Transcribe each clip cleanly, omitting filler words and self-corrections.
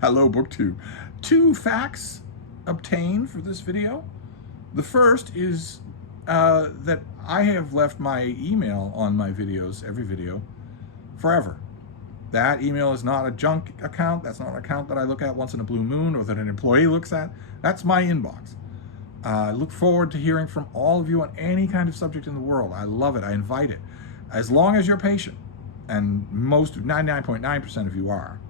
Hello, BookTube. Two facts obtained for this video. The first is that I have left my email on my videos, every video, forever. That email is not a junk account. That's not an account that I look at once in a blue moon or that an employee looks at. That's my inbox. I look forward to hearing from all of you on any kind of subject in the world. I love it. I invite it. As long as you're patient, and most 99.9% of you are.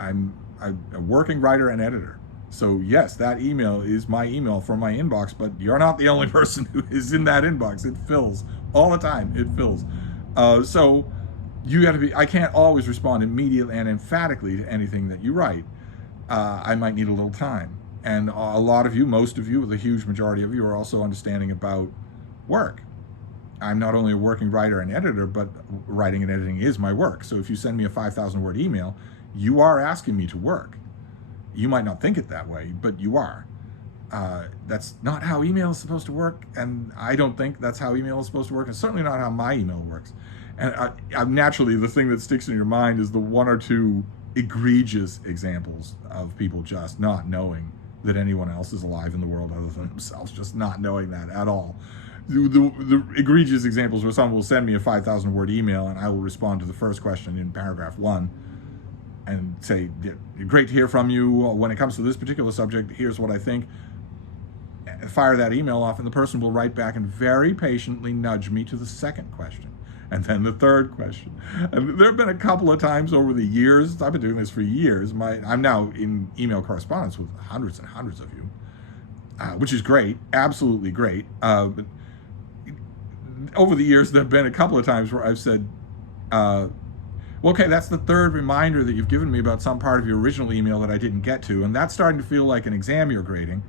I'm a working writer and editor. So yes, that email is my email from my inbox, but you're not the only person who is in that inbox. It fills all the time. It fills. So you got to be, I can't always respond immediately and emphatically to anything that you write. I might need a little time. And a lot of you, most of you, the huge majority of you are also understanding about work. I'm not only a working writer and editor, but writing and editing is my work. So if you send me a 5,000 word email, you are asking me to work. You might not think it that way, but you are. That's not how email is supposed to work, and I don't think that's how email is supposed to work, and certainly not how my email works. And naturally, the thing that sticks in your mind is the one or two egregious examples of people just not knowing that anyone else is alive in the world other than themselves, just not knowing that at all. The egregious examples where someone will send me a 5,000 word email and I will respond to the first question in paragraph 1 and say, great to hear from you. When it comes to this particular subject, here's what I think. Fire that email off, and the person will write back and very patiently nudge me to the second question, and then the third question. And there have been a couple of times over the years, I've been doing this for years, I'm now in email correspondence with hundreds and hundreds of you, which is great, absolutely great. But over the years, there have been a couple of times where I've said, well, okay, that's the third reminder that you've given me about some part of your original email that I didn't get to, and that's starting to feel like an exam you're grading,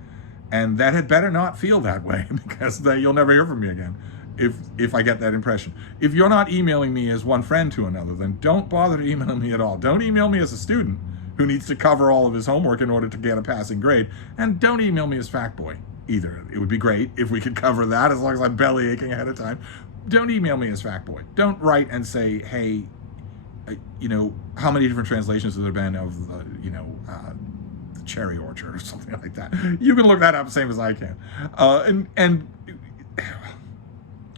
and that had better not feel that way, because you'll never hear from me again if I get that impression. If you're not emailing me as one friend to another, then don't bother to email me at all. Don't email me as a student who needs to cover all of his homework in order to get a passing grade, and don't email me as Factboy either. It would be great if we could cover that, as long as I'm belly aching ahead of time. Don't email me as Factboy. Don't write and say, hey, how many different translations have there been of the cherry orchard or something like that? You can look that up, same as I can. And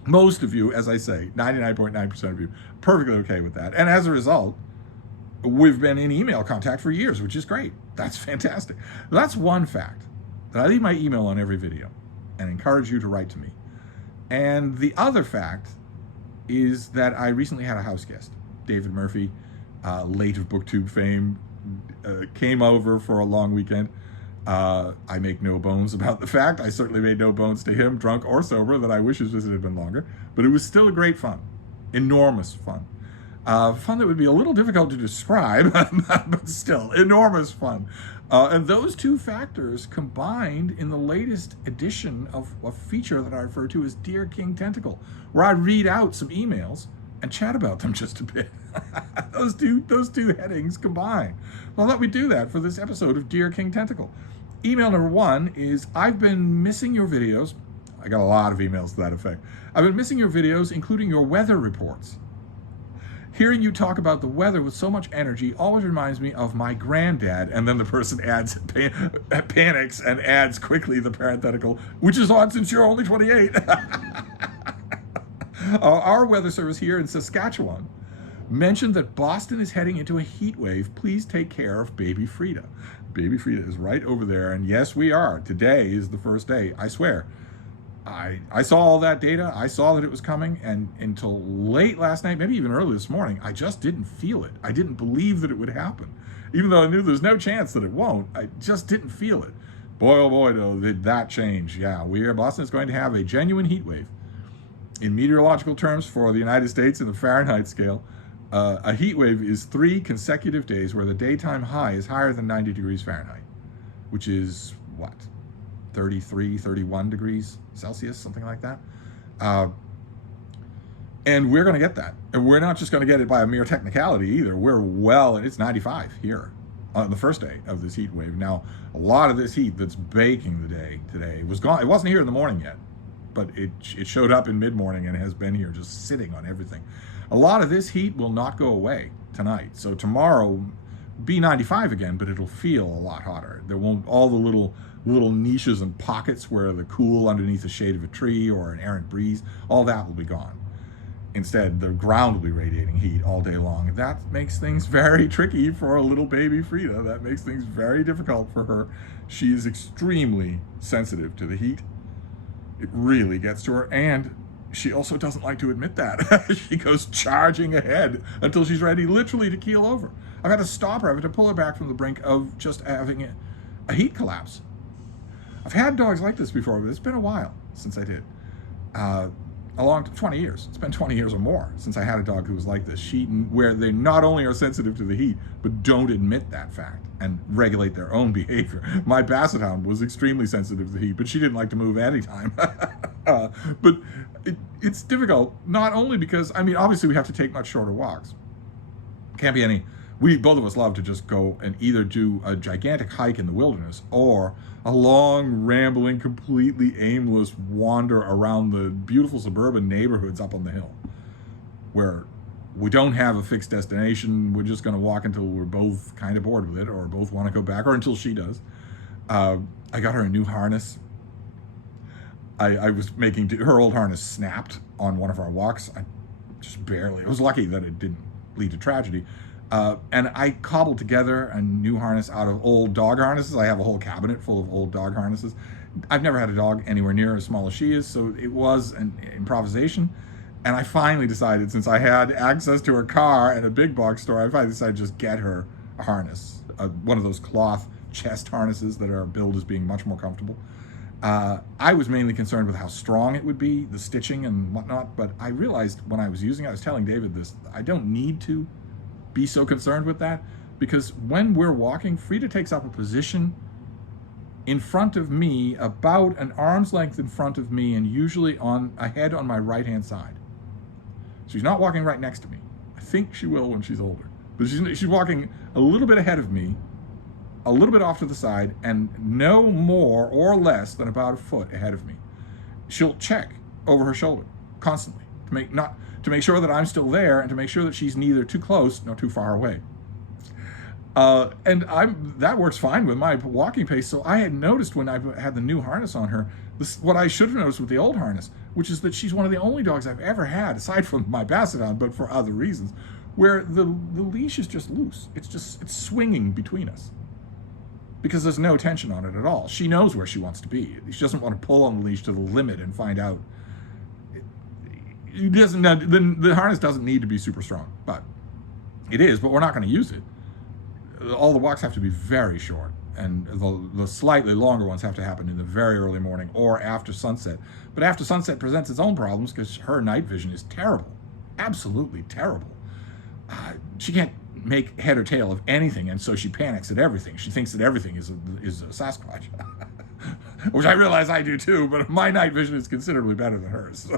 most of you, as I say, 99.9% of you, perfectly okay with that. And as a result, we've been in email contact for years, which is great. That's fantastic. That's one fact, that I leave my email on every video and encourage you to write to me. And the other fact is that I recently had a house guest. David Murphy, late of BookTube fame, came over for a long weekend. I make no bones about the fact, I certainly made no bones to him, drunk or sober, that I wish his visit had been longer, but it was still a great fun, enormous fun. Fun that would be a little difficult to describe, but still, enormous fun. And those two factors combined in the latest edition of a feature that I refer to as Dear King Tentacle, where I read out some emails and chat about them just a bit. those two headings combined. Well, I thought we'd do that for this episode of Dear King Tentacle. Email number 1 is, I've been missing your videos. I got a lot of emails to that effect. I've been missing your videos, including your weather reports. Hearing you talk about the weather with so much energy always reminds me of my granddad. And then the person adds, panics and adds quickly the parenthetical, which is odd since you're only 28. Our weather service here in Saskatchewan mentioned that Boston is heading into a heat wave. Please take care of baby Frida. Baby Frida is right over there, and yes, we are. Today is the first day, I swear. I saw all that data. I saw that it was coming, and until late last night, maybe even early this morning, I just didn't feel it. I didn't believe that it would happen. Even though I knew there's no chance that it won't, I just didn't feel it. Boy, oh boy, though, did that change. Yeah, Boston is going to have a genuine heat wave. In meteorological terms for the United States in the Fahrenheit scale, a heat wave is 3 consecutive days where the daytime high is higher than 90 degrees Fahrenheit, which is, what, 33, 31 degrees Celsius, something like that. And we're going to get that. And we're not just going to get it by a mere technicality either. And it's 95 here on the first day of this heat wave. Now, a lot of this heat that's baking the day today was gone. It wasn't here in the morning yet, but it showed up in mid-morning and has been here just sitting on everything. A lot of this heat will not go away tonight. So tomorrow, be 95 again, but it'll feel a lot hotter. There won't, all the little niches and pockets where the cool underneath the shade of a tree or an errant breeze, all that will be gone. Instead, the ground will be radiating heat all day long. That makes things very tricky for a little baby Frida. That makes things very difficult for her. She is extremely sensitive to the heat. It really gets to her, and she also doesn't like to admit that. She goes charging ahead until she's ready literally to keel over. I've had to stop her. I've had to pull her back from the brink of just having a heat collapse. I've had dogs like this before, but it's been a while since I did. A long 20 years. It's been 20 years or more since I had a dog who was like this. Where they not only are sensitive to the heat, but don't admit that fact and regulate their own behavior. My Basset Hound was extremely sensitive to the heat, but she didn't like to move anytime. But it's difficult, not only because, I mean, obviously we have to take much shorter walks. Can't be any, both of us love to just go and either do a gigantic hike in the wilderness or a long, rambling, completely aimless wander around the beautiful suburban neighborhoods up on the hill, where we don't have a fixed destination. We're just going to walk until we're both kind of bored with it, or both want to go back, or until she does. I got her a new harness. I was making, her old harness snapped on one of our walks. I just barely, I was lucky that it didn't lead to tragedy. And I cobbled together a new harness out of old dog harnesses. I have a whole cabinet full of old dog harnesses. I've never had a dog anywhere near as small as she is, so it was an improvisation. And I finally decided, since I had access to her car and a big box store, I finally decided to just get her a harness, one of those cloth chest harnesses that are billed as being much more comfortable. I was mainly concerned with how strong it would be, the stitching and whatnot, but I realized when I was using it, I was telling David this, I don't need to be so concerned with that, because when we're walking, Frida takes up a position in front of me, about an arm's length in front of me, and usually on ahead on my right hand side. She's not walking right next to me. I think she will when she's older, but she's walking a little bit ahead of me, a little bit off to the side, and no more or less than about a foot ahead of me. She'll check over her shoulder constantly to make sure that I'm still there, and to make sure that she's neither too close nor too far away. And that works fine with my walking pace. So I had noticed when I had the new harness on her, what I should have noticed with the old harness, which is that she's one of the only dogs I've ever had, aside from my Basset Hound, but for other reasons, where the leash is just loose. It's swinging between us, because there's no tension on it at all. She knows where she wants to be. She doesn't want to pull on the leash to the limit and find out. The harness doesn't need to be super strong, but it is, but we're not going to use it. All the walks have to be very short, and the slightly longer ones have to happen in the very early morning or after sunset. But after sunset presents its own problems, because her night vision is terrible, absolutely terrible. She can't make head or tail of anything, and so she panics at everything. She thinks that everything is a Sasquatch. Which I realize I do too, but my night vision is considerably better than hers.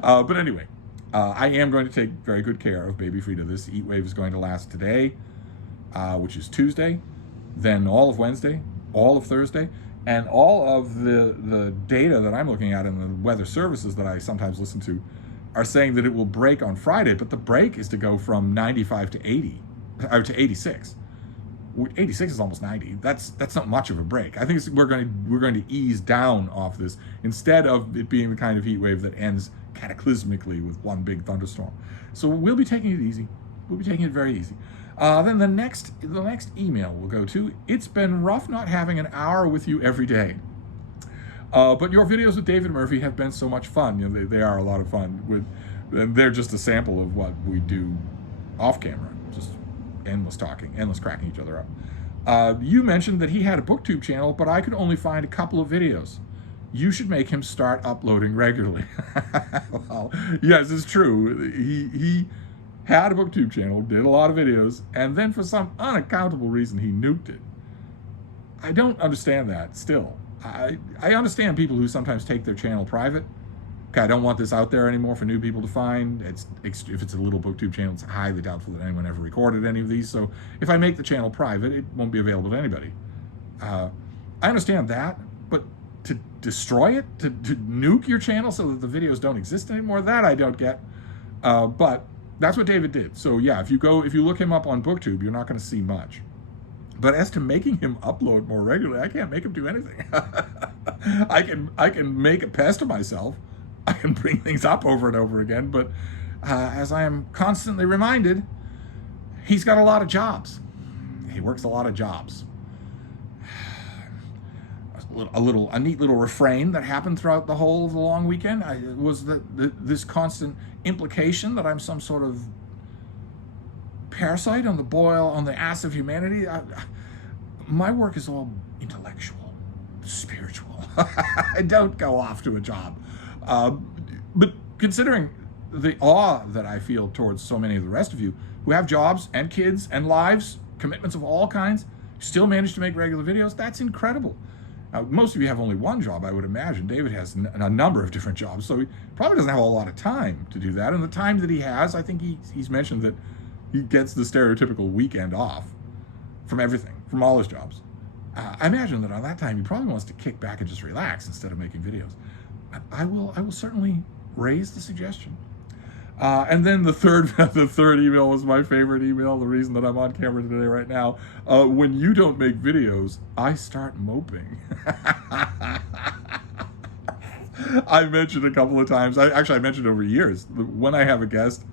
But anyway, I am going to take very good care of baby Frida. This heat wave is going to last today, which is Tuesday, then all of Wednesday, all of Thursday, and all of the data that I'm looking at in the weather services that I sometimes listen to are saying that it will break on Friday, but the break is to go from 95 to 80, or to 86. 86 is almost 90. That's not much of a break. I think we're going to ease down off this, instead of it being the kind of heat wave that ends cataclysmically with one big thunderstorm. So we'll be taking it easy. We'll be taking it very easy. Then the next email we'll go to, it's been rough not having an hour with you every day. But your videos with David Murphy have been so much fun. You know, they are a lot of fun. They're just a sample of what we do off camera. Just endless talking, endless cracking each other up. You mentioned that he had a BookTube channel, but I could only find a couple of videos. You should make him start uploading regularly. Well, yes, it's true. He had a BookTube channel, did a lot of videos, and then for some unaccountable reason, he nuked it. I don't understand that still. I understand people who sometimes take their channel private. Okay, I don't want this out there anymore for new people to find. If it's a little BookTube channel, it's highly doubtful that anyone ever recorded any of these. So if I make the channel private, it won't be available to anybody. I understand that, but to destroy it, to nuke your channel so that the videos don't exist anymore, that I don't get. But That's what David did. So yeah, if you look him up on BookTube, you're not going to see much. But as to making him upload more regularly, I can't make him do anything. I can make a pest of myself. I can bring things up over and over again. But as I am constantly reminded, he's got a lot of jobs. He works a lot of jobs. A neat little refrain that happened throughout the whole of the long weekend was this constant implication that I'm some sort of parasite on the ass of humanity. My work is all intellectual, spiritual. I don't go off to a job. But considering the awe that I feel towards so many of the rest of you who have jobs and kids and lives, commitments of all kinds, still manage to make regular videos, that's incredible. Most of you have only one job, I would imagine. David has a number of different jobs, so he probably doesn't have a lot of time to do that. And the time that he has, I think he's mentioned that he gets the stereotypical weekend off from everything, from all his jobs. I imagine that on that time, he probably wants to kick back and just relax instead of making videos. I will certainly raise the suggestion. And then the third email was my favorite email, the reason that I'm on camera today right now. When you don't make videos, I start moping. I mentioned a couple of times, I mentioned over years, when I have a guest,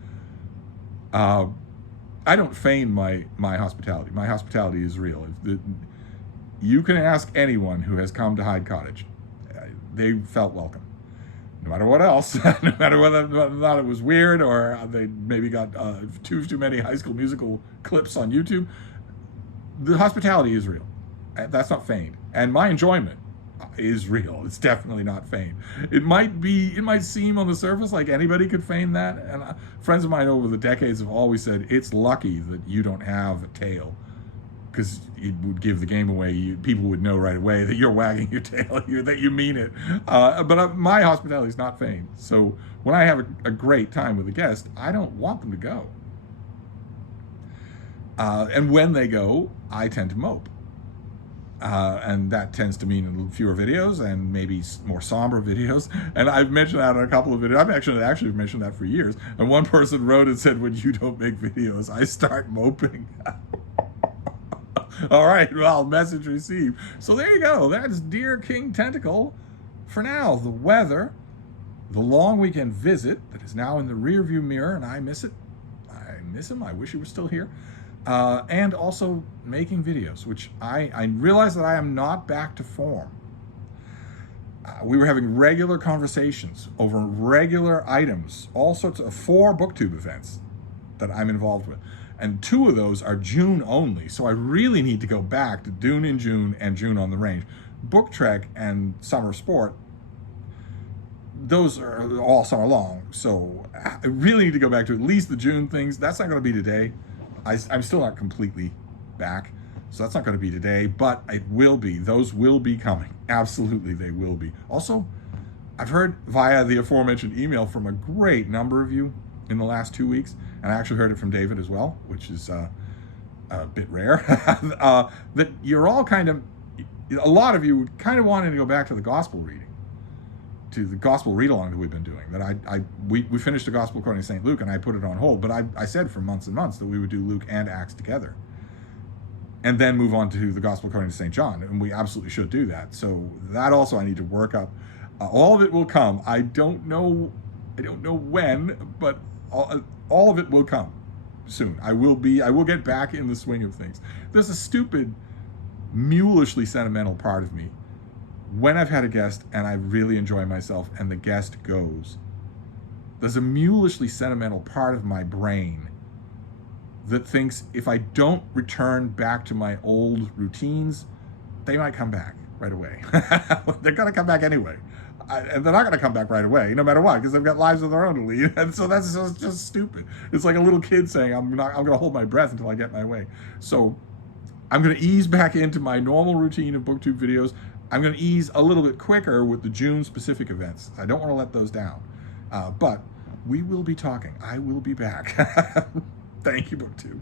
I don't feign my hospitality. My hospitality is real. You can ask anyone who has come to Hyde Cottage. They felt welcome. No matter what else, no matter whether they thought it was weird or they maybe got too many High School Musical clips on YouTube, the hospitality is real. That's not feigned. And my enjoyment is real. It's definitely not feigned. It might seem on the surface like anybody could feign that. And friends of mine over the decades have always said, it's lucky that you don't have a tail, because it would give the game away. People would know right away that you're wagging your tail, that you mean it. But my hospitality is not feigned. So when I have a great time with a guest, I don't want them to go. And when they go, I tend to mope. And that tends to mean fewer videos and maybe more somber videos. And I've mentioned that in a couple of videos. I've actually mentioned that for years. And one person wrote and said, when you don't make videos, I start moping. All right, well, message received. So there you go. That's Dear King Tentacle. For now, the weather, the long weekend visit that is now in the rearview mirror, and I miss it. I miss him. I wish he was still here. And also making videos, which I realize that I am not back to form. We were having regular conversations over regular items, all sorts of 4 BookTube events that I'm involved with. And 2 of those are June only, so I really need to go back to Dune in June and June on the Range. Book Trek and Summer Sport, those are all summer long, so I really need to go back to at least the June things. That's not going to be today. I'm still not completely back, so that's not going to be today, but it will be. Those will be coming. Absolutely, they will be. Also, I've heard via the aforementioned email from a great number of you in the last 2 weeks, and I actually heard it from David as well, which is a bit rare, that you're all a lot of you kind of wanting to go back to the gospel reading, to the gospel read-along that we've been doing. That we finished the gospel according to St. Luke, and I put it on hold, but I said for months and months that we would do Luke and Acts together, and then move on to the gospel according to St. John, and we absolutely should do that. So that also I need to work up. All of it will come. I don't know when, but all of it will come soon. I will get back in the swing of things. There's a stupid, mulishly sentimental part of me when I've had a guest and I really enjoy myself and the guest goes. There's a mulishly sentimental part of my brain that thinks if I don't return back to my old routines, they might come back right away. They're going to come back anyway. And they're not going to come back right away, no matter what, because they've got lives of their own to lead. And so that's just stupid. It's like a little kid saying, I'm going to hold my breath until I get my way. So I'm going to ease back into my normal routine of BookTube videos. I'm going to ease a little bit quicker with the June specific events. I don't want to let those down. But we will be talking. I will be back. Thank you, BookTube.